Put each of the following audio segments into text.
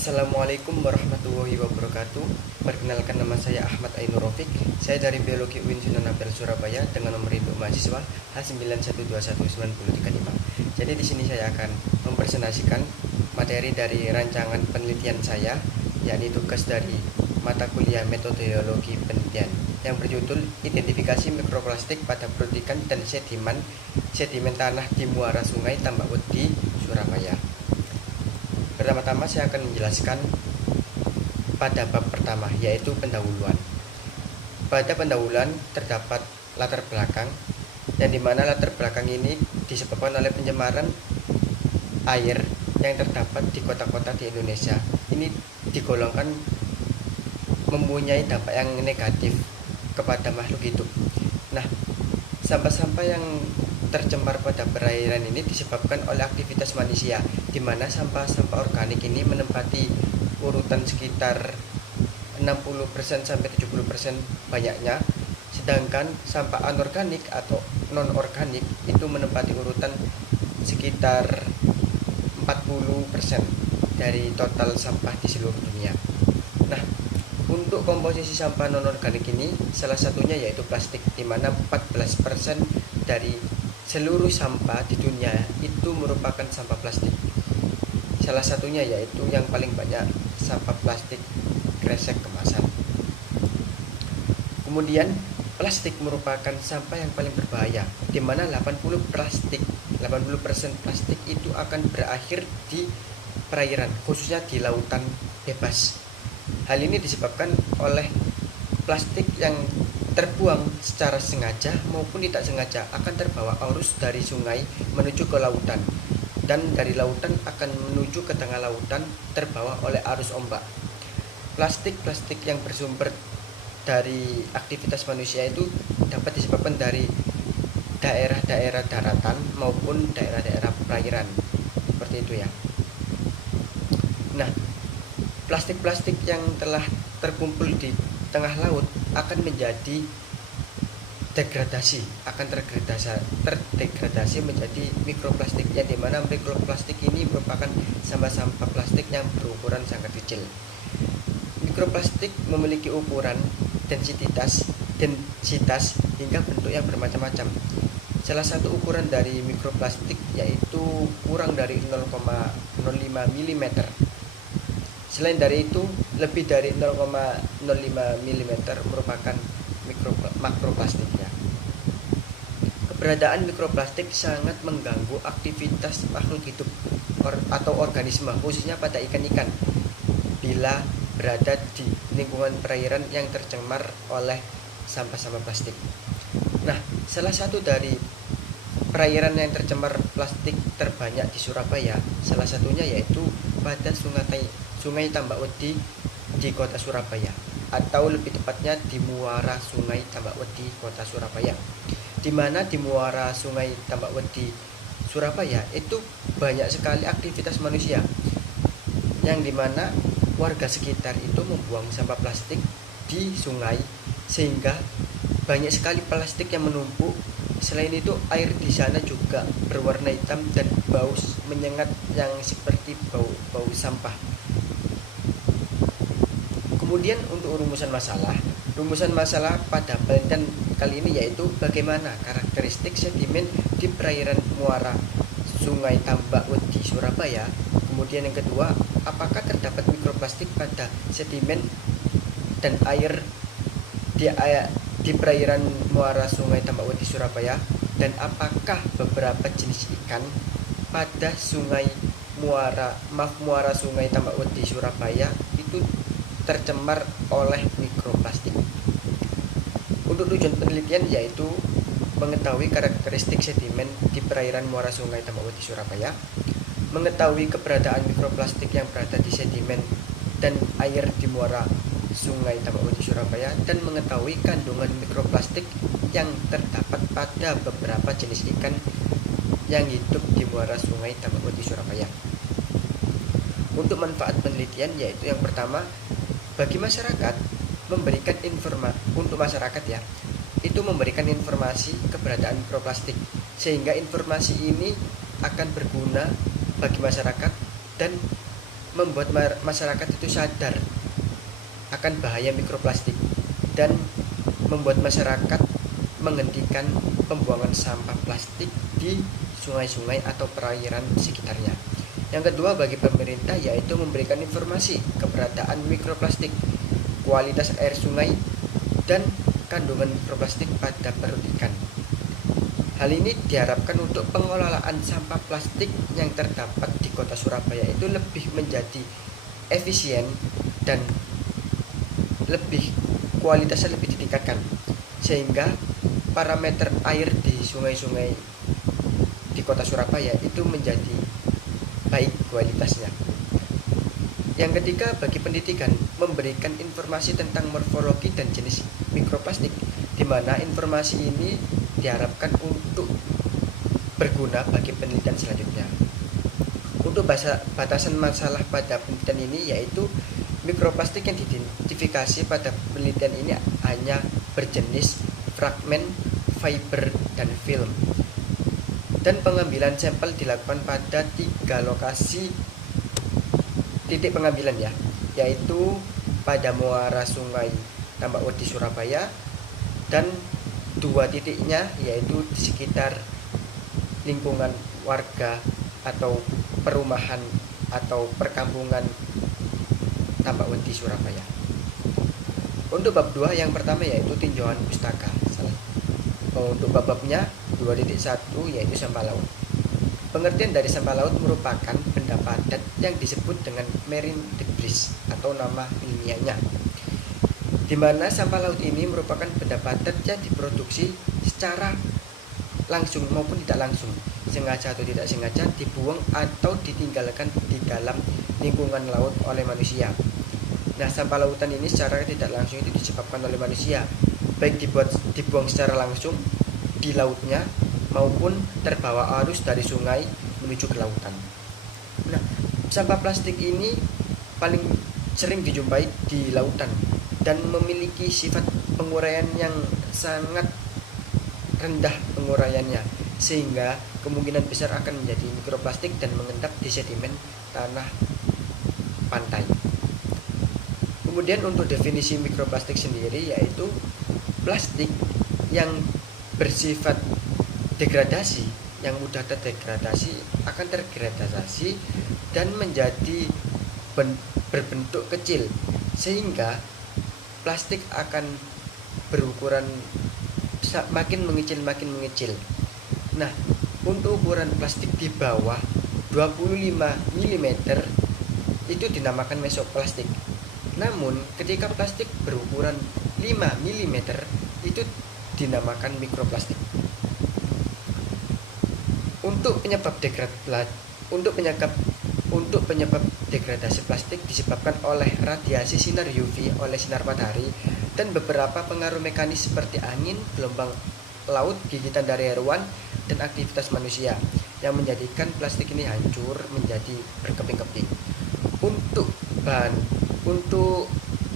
Assalamualaikum warahmatullahi wabarakatuh. Perkenalkan, nama saya Ahmad Ainur Rafiq. Saya dari Biologi UIN Sunan Ampel Surabaya dengan nomor induk mahasiswa H91219035. Jadi di sini saya akan mempresentasikan materi dari rancangan penelitian saya, yakni tugas dari mata kuliah metodologi penelitian yang berjudul Identifikasi Mikroplastik pada Perut Ikan dan Sedimen Tanah di Muara Sungai Tambak Wedi, Surabaya. Pertama-tama saya akan menjelaskan pada bab pertama, yaitu pendahuluan. Pada pendahuluan terdapat latar belakang, yang dimana latar belakang ini disebabkan oleh pencemaran air yang terdapat di kota-kota di Indonesia. Ini digolongkan mempunyai dampak yang negatif kepada makhluk hidup. Nah, sampah-sampah yang tercemar pada perairan ini disebabkan oleh aktivitas manusia, di mana sampah-sampah organik ini menempati urutan sekitar 60% sampai 70% banyaknya, sedangkan sampah anorganik atau non-organik itu menempati urutan sekitar 40% dari total sampah di seluruh dunia. Nah, untuk komposisi sampah non-organik ini salah satunya yaitu plastik, di mana 14% dari seluruh sampah di dunia itu merupakan sampah plastik. Salah satunya yaitu yang paling banyak sampah plastik kresek kemasan. Kemudian plastik merupakan sampah yang paling berbahaya, di mana 80% plastik itu akan berakhir di perairan, khususnya di lautan bebas. Hal ini disebabkan oleh plastik yang terbuang secara sengaja maupun tidak sengaja akan terbawa arus dari sungai menuju ke lautan, dan dari lautan akan menuju ke tengah lautan terbawa oleh arus ombak. Plastik-plastik yang bersumber dari aktivitas manusia itu dapat disebabkan dari daerah-daerah daratan maupun daerah-daerah perairan, seperti itu ya. Nah, plastik-plastik yang telah terkumpul di tengah laut akan menjadi terdegradasi menjadi mikroplastik, yang dimana mikroplastik ini merupakan sampah-sampah plastik yang berukuran sangat kecil. Mikroplastik memiliki ukuran, densitas hingga bentuk yang bermacam-macam. Salah satu ukuran dari mikroplastik yaitu kurang dari 0,05 mm. Selain dari itu, lebih dari 0,05 mm merupakan makroplastik ya. Keberadaan mikroplastik sangat mengganggu aktivitas makhluk hidup atau organisme, khususnya pada ikan-ikan, bila berada di lingkungan perairan yang tercemar oleh sampah-sampah plastik. Nah, salah satu dari perairan yang tercemar plastik terbanyak di Surabaya, salah satunya yaitu pada Sungai Tambak Wedi di kota Surabaya, atau lebih tepatnya di muara Sungai Tambak Wedi, kota Surabaya. Di mana di muara Sungai Tambak Wedi, Surabaya itu banyak sekali aktivitas manusia, yang dimana warga sekitar itu membuang sampah plastik di sungai, sehingga banyak sekali plastik yang menumpuk. Selain itu, air di sana juga berwarna hitam dan bau menyengat yang seperti bau sampah. Kemudian untuk rumusan masalah pada penelitian kali ini yaitu bagaimana karakteristik sedimen di perairan muara Sungai Tambak Wedi, Surabaya. Kemudian yang kedua, apakah terdapat mikroplastik pada sedimen dan air di perairan muara Sungai Tambak Wedi, Surabaya, dan apakah beberapa jenis ikan pada muara Sungai Tambak Wedi, Surabaya itu tercemar oleh mikroplastik. Untuk tujuan penelitian yaitu mengetahui karakteristik sedimen di perairan muara Sungai Tambak Wedi, Surabaya, mengetahui keberadaan mikroplastik yang berada di sedimen dan air di muara Sungai Tambak Wedi, Surabaya, dan mengetahui kandungan mikroplastik yang terdapat pada beberapa jenis ikan yang hidup di muara Sungai Tambak Wedi, Surabaya. Untuk manfaat penelitian yaitu yang pertama, bagi masyarakat memberikan informasi keberadaan mikroplastik, sehingga informasi ini akan berguna bagi masyarakat dan membuat masyarakat itu sadar akan bahaya mikroplastik dan membuat masyarakat menghentikan pembuangan sampah plastik di sungai-sungai atau perairan sekitarnya. Yang kedua bagi pemerintah yaitu memberikan informasi keberadaan mikroplastik, kualitas air sungai, dan kandungan mikroplastik pada perut ikan. Hal ini diharapkan untuk pengelolaan sampah plastik yang terdapat di kota Surabaya itu lebih menjadi efisien dan kualitasnya lebih ditingkatkan, sehingga parameter air di sungai-sungai di kota Surabaya itu menjadi baik kualitasnya. Yang ketiga bagi pendidikan, memberikan informasi tentang morfologi dan jenis mikroplastik, di mana informasi ini diharapkan untuk berguna bagi penelitian selanjutnya. Untuk batasan masalah pada penelitian ini yaitu mikroplastik yang diidentifikasi pada penelitian ini hanya berjenis fragmen, fiber, dan film. Dan pengambilan sampel dilakukan pada 3 lokasi titik pengambilan yaitu pada muara Sungai Tambak Wedi Surabaya, dan 2 titiknya yaitu di sekitar lingkungan warga atau perumahan atau perkampungan Tambak Wedi Surabaya. Untuk bab 2 yang pertama yaitu tinjauan pustaka. Untuk bab-babnya 2.1 yaitu sampah laut. Pengertian dari sampah laut merupakan benda padat yang disebut dengan marine debris atau nama ilmiahnya, di mana sampah laut ini merupakan benda padat yang diproduksi secara langsung maupun tidak langsung, sengaja atau tidak sengaja, dibuang atau ditinggalkan di dalam lingkungan laut oleh manusia. Nah, sampah lautan ini secara tidak langsung itu disebabkan oleh manusia, baik dibuang secara langsung di lautnya maupun terbawa arus dari sungai menuju ke lautan. Nah, sampah plastik ini paling sering dijumpai di lautan dan memiliki sifat penguraian yang sangat rendah penguraiannya, sehingga kemungkinan besar akan menjadi mikroplastik dan mengendap di sedimen tanah pantai. Kemudian untuk definisi mikroplastik sendiri yaitu plastik yang bersifat degradasi, yang mudah terdegradasi, akan tergradasi dan menjadi berbentuk kecil, sehingga plastik akan berukuran makin mengecil. Nah, untuk ukuran plastik di bawah 25 mm itu dinamakan mesoplastik. Namun ketika plastik berukuran 5 mm itu dinamakan mikroplastik. Untuk penyebab degradasi plastik disebabkan oleh radiasi sinar UV oleh sinar matahari dan beberapa pengaruh mekanis seperti angin, gelombang laut, gigitan dari hewan, dan aktivitas manusia yang menjadikan plastik ini hancur menjadi berkeping-keping. Untuk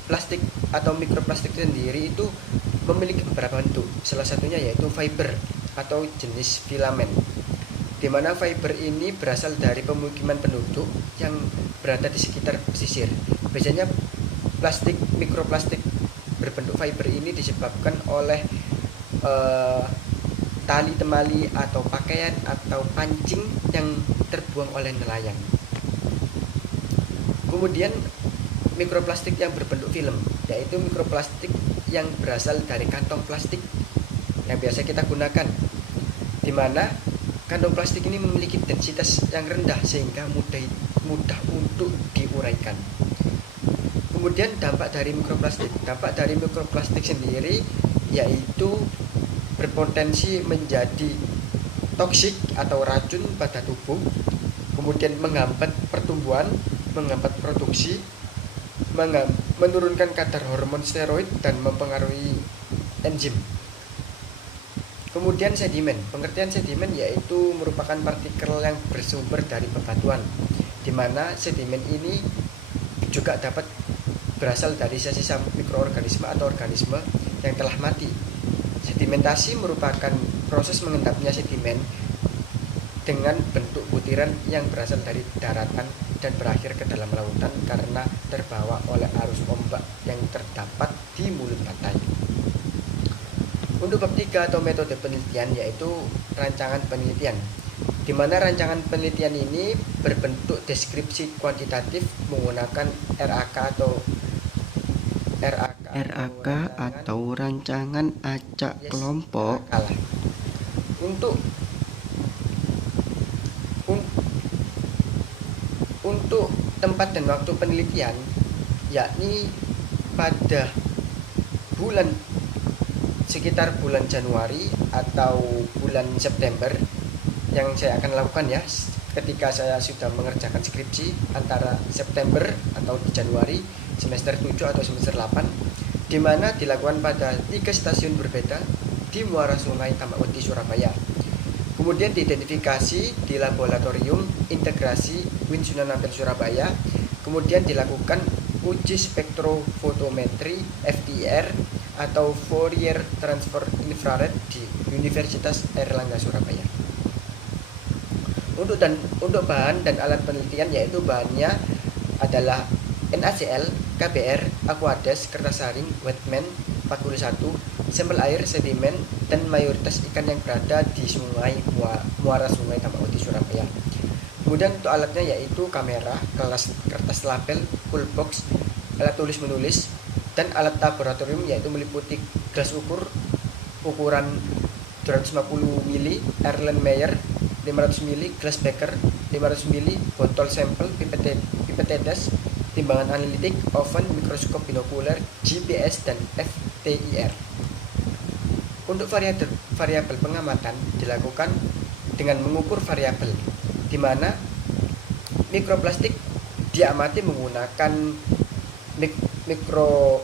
plastik atau mikroplastik sendiri itu memiliki beberapa bentuk. Salah satunya yaitu fiber atau jenis filamen, di mana fiber ini berasal dari pemukiman penduduk yang berada di sekitar pesisir. Biasanya mikroplastik berbentuk fiber ini disebabkan oleh tali temali atau pakaian atau pancing yang terbuang oleh nelayan. Kemudian mikroplastik yang berbentuk film, yaitu mikroplastik yang berasal dari kantong plastik yang biasa kita gunakan, di mana kantong plastik ini memiliki densitas yang rendah sehingga mudah untuk diuraikan. Kemudian dampak dari mikroplastik sendiri yaitu berpotensi menjadi toksik atau racun pada tubuh, kemudian menghambat pertumbuhan, menghambat produksi, menurunkan kadar hormon steroid, dan mempengaruhi enzim. Kemudian sedimen. Pengertian sedimen yaitu merupakan partikel yang bersumber dari bebatuan, di mana sedimen ini juga dapat berasal dari sisa-sisa mikroorganisme atau organisme yang telah mati. Sedimentasi merupakan proses mengendapnya sedimen dengan bentuk butiran yang berasal dari daratan dan berakhir ke dalam lautan karena terbawa oleh arus ombak yang terdapat di mulut pantai. Untuk bab 3 atau metode penelitian yaitu rancangan penelitian, di mana rancangan penelitian ini berbentuk deskripsi kuantitatif menggunakan RAK atau rancangan acak kelompok. Untuk tempat dan waktu penelitian yakni pada sekitar bulan Januari atau bulan September yang saya akan lakukan ya ketika saya sudah mengerjakan skripsi antara September atau di Januari semester 7 atau semester 8, di mana dilakukan pada 3 stasiun berbeda di muara sungai Tambak-Wedi, Surabaya. Kemudian diidentifikasi di laboratorium integrasi Win Sunan Ampel, Surabaya. Kemudian dilakukan uji spektrofotometri FTIR atau Fourier Transfer Infrared di Universitas Airlangga, Surabaya. Untuk bahan dan alat penelitian yaitu bahannya adalah NaCl, KBr, Aquades, kertas saring, Wetman 41, sampel air, sedimen, dan mayoritas ikan yang berada di muara sungai Tambak-Wedi, Surabaya. Kemudian untuk alatnya yaitu kamera, kertas label, coolbox, alat tulis menulis, dan alat laboratorium yaitu meliputi gelas ukuran 250 ml, Erlenmeyer 500 ml, gelas beker 500 ml, botol sampel, pipet tetes, timbangan analitik, oven, mikroskop binokuler, GPS, dan FTIR. Untuk variabel pengamatan dilakukan dengan mengukur variabel, di mana mikroplastik diamati menggunakan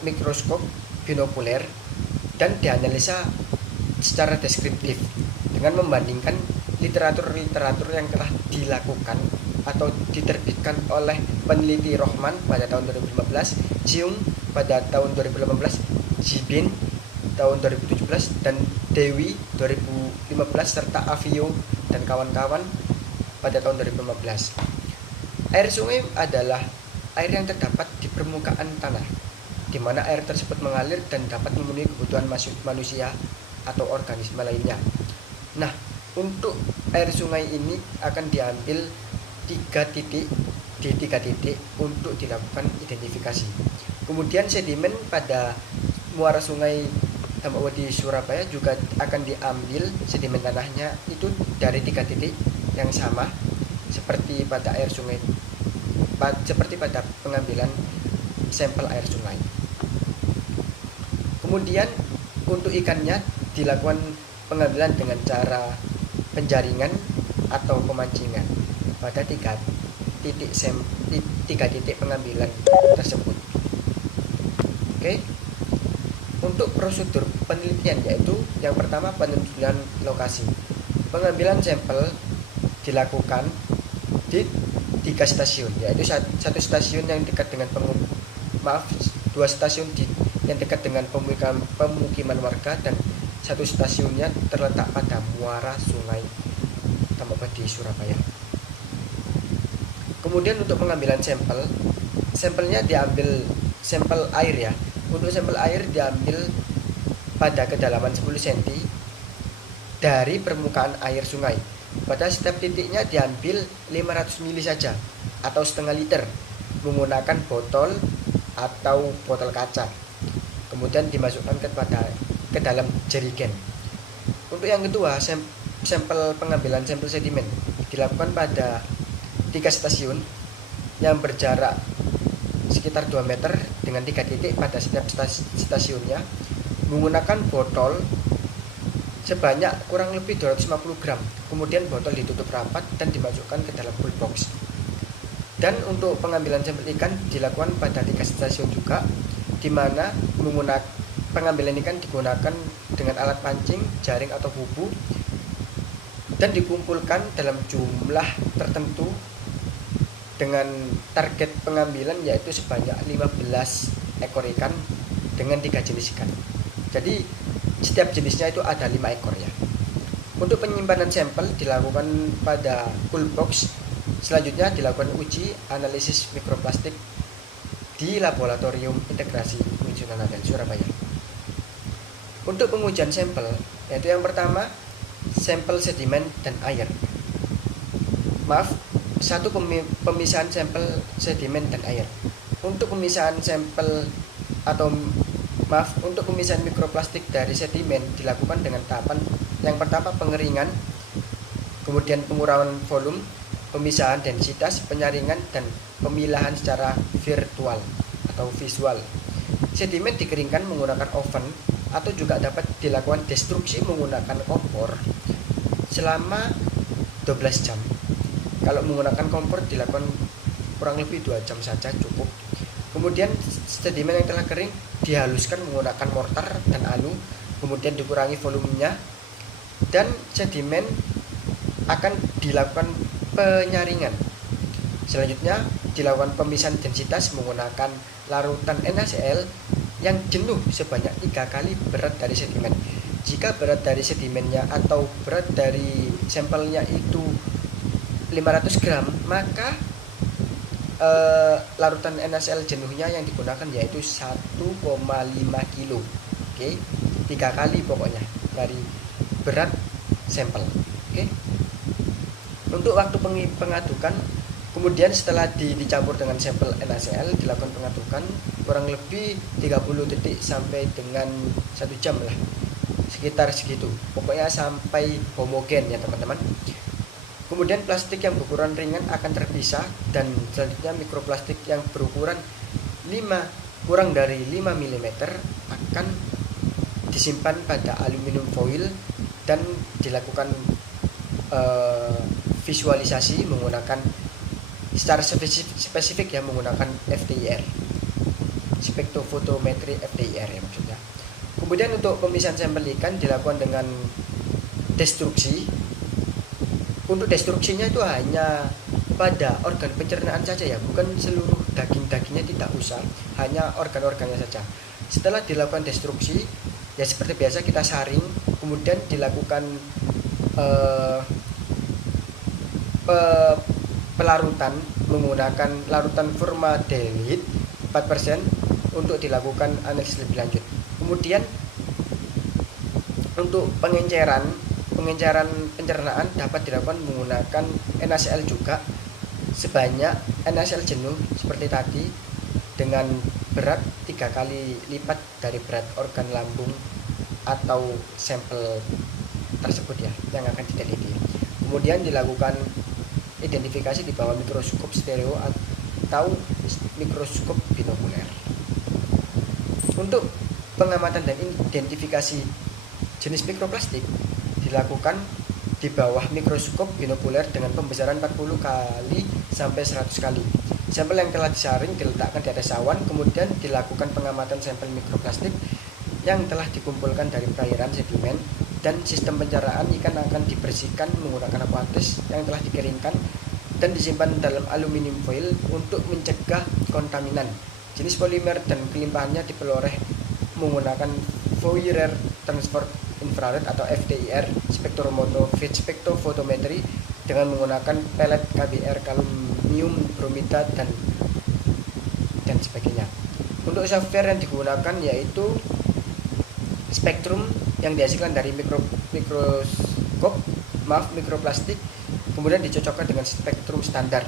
mikroskop binokuler dan dianalisa secara deskriptif dengan membandingkan literatur yang telah dilakukan atau diterbitkan oleh peneliti Rohman pada tahun 2015, Ciung pada tahun 2018, Jibin tahun 2017, dan Dewi 2015, serta Avio dan kawan-kawan pada tahun 2015. Air sungai adalah air yang terdapat di permukaan tanah, di mana air tersebut mengalir dan dapat memenuhi kebutuhan manusia atau organisme lainnya. Nah, untuk air sungai ini akan diambil 3 titik untuk dilakukan identifikasi. Kemudian sedimen pada muara sungai Tambak-Wedi, Surabaya juga akan diambil sedimen tanahnya itu dari 3 titik yang sama seperti pada pengambilan sampel air sungai. Kemudian untuk ikannya dilakukan pengambilan dengan cara penjaringan atau pemancingan pada 3 titik pengambilan tersebut. Oke. Untuk prosedur penelitian yaitu yang pertama penentuan lokasi. Pengambilan sampel dilakukan di 3 stasiun, yaitu satu stasiun yang dekat dengan 2 stasiun yang dekat dengan pemukiman warga, dan 1 stasiunnya terletak pada muara sungai Tambak-Wedi, Surabaya. Kemudian untuk pengambilan sampelnya diambil sampel air ya. Untuk sampel air diambil pada kedalaman 10 cm dari permukaan air sungai. Pada setiap titiknya diambil 500 ml saja atau setengah liter menggunakan botol atau botol kaca. Kemudian dimasukkan ke dalam jerigen. Untuk yang kedua, pengambilan sampel sedimen dilakukan pada 3 stasiun yang berjarak sekitar 2 meter dengan 3 titik pada setiap stasiunnya menggunakan botol sebanyak kurang lebih 250 gram. Kemudian botol ditutup rapat dan dimasukkan ke dalam cool box. Dan untuk pengambilan sampel ikan dilakukan pada 3 stasiun juga, di mana pengambilan ikan digunakan dengan alat pancing, jaring atau bubu, dan dikumpulkan dalam jumlah tertentu dengan target pengambilan yaitu sebanyak 15 ekor ikan dengan 3 jenis ikan. Jadi setiap jenisnya itu ada 5 ekor ya. Untuk penyimpanan sampel dilakukan pada cool box Selanjutnya dilakukan uji analisis mikroplastik di Laboratorium Integrasi Fungsional dan Surabaya. Untuk pengujian sampel, yaitu yang pertama sampel sedimen dan air. Pemisahan sampel sedimen dan air. Untuk pemisahan pemisahan mikroplastik dari sedimen dilakukan dengan tahapan yang pertama pengeringan, kemudian pengurangan volume, pemisahan densitas, penyaringan, dan pemilahan secara virtual atau visual. Sedimen dikeringkan menggunakan oven atau juga dapat dilakukan destruksi menggunakan kompor selama 12 jam. Kalau menggunakan kompor dilakukan kurang lebih 2 jam saja cukup. Kemudian sedimen yang telah kering dihaluskan menggunakan mortar dan alu, kemudian dikurangi volumenya, dan sedimen akan dilakukan penyaringan. Selanjutnya dilakukan pemisahan densitas menggunakan larutan NaCl yang jenuh sebanyak 3 kali berat dari sedimen. Jika berat dari sedimennya atau berat dari sampelnya itu 500 gram, maka larutan NaCl jenuhnya yang digunakan yaitu 1,5 kilo. Oke, 3 kali pokoknya dari berat sampel. Oke. Untuk waktu pengadukan, kemudian setelah dicampur dengan sampel NaCl dilakukan pengadukan kurang lebih 30 detik sampai dengan 1 jam lah, sekitar segitu, pokoknya sampai homogen ya teman-teman. Kemudian plastik yang berukuran ringan akan terpisah, dan selanjutnya mikroplastik yang berukuran kurang dari 5 mm akan disimpan pada aluminium foil dan dilakukan visualisasi menggunakan secara spesifik ya, menggunakan FTIR, spektrofotometri FTIR ya maksudnya. Kemudian untuk pemisahan sampel ikan dilakukan dengan destruksi. Untuk destruksinya itu hanya pada organ pencernaan saja ya, bukan seluruh daging-dagingnya, tidak usah, hanya organ-organnya saja. Setelah dilakukan destruksi ya seperti biasa kita saring, kemudian dilakukan pelarutan menggunakan larutan formaldehyde 4% untuk dilakukan analisis lebih lanjut. Kemudian untuk pengenceran pencernaan dapat dilakukan menggunakan NaCl juga sebanyak NaCl jenuh seperti tadi dengan berat 3 kali lipat dari berat organ lambung atau sampel tersebut ya yang akan diteliti. Kemudian dilakukan identifikasi di bawah mikroskop stereo atau mikroskop binokuler. Untuk pengamatan dan identifikasi jenis mikroplastik dilakukan di bawah mikroskop binokuler dengan pembesaran 40 kali sampai 100 kali. Sampel yang telah disaring diletakkan di atas awan, kemudian dilakukan pengamatan sampel mikroplastik yang telah dikumpulkan dari perairan sedimen, dan sistem pencernaan ikan akan dibersihkan menggunakan aquatis yang telah dikeringkan dan disimpan dalam aluminium foil untuk mencegah kontaminan. Jenis polimer dan kelimpahannya diperoleh menggunakan Fourier Transfer Infrared atau FTIR spektrofotometri dengan menggunakan pelet KBR kalsium bromida dan sebagainya. Untuk software yang digunakan yaitu spektrum yang dihasilkan dari mikroplastik, kemudian dicocokkan dengan spektrum standar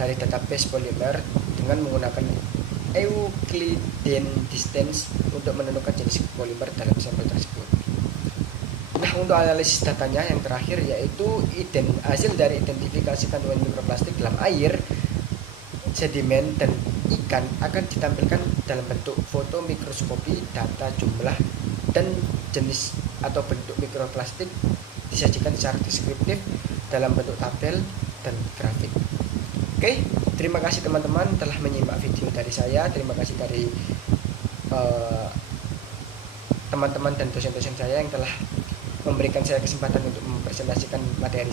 dari database polimer dengan menggunakan Euclidean distance untuk menentukan jenis polimer dalam sampel tersebut. Nah, untuk analisis datanya yang terakhir yaitu hasil dari identifikasi kandungan mikroplastik dalam air, sedimen, dan ikan akan ditampilkan dalam bentuk foto mikroskopi. Data jumlah dan jenis atau bentuk mikroplastik disajikan secara deskriptif dalam bentuk tabel dan grafik. Oke, terima kasih teman-teman telah menyimak video dari saya. Terima kasih dari teman-teman dan dosen-dosen saya yang telah memberikan saya kesempatan untuk mempresentasikan materi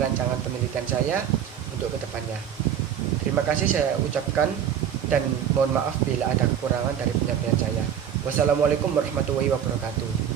rancangan penelitian saya untuk kedepannya. Terima kasih saya ucapkan dan mohon maaf bila ada kekurangan dari penyampaian saya. Wassalamualaikum warahmatullahi wabarakatuh.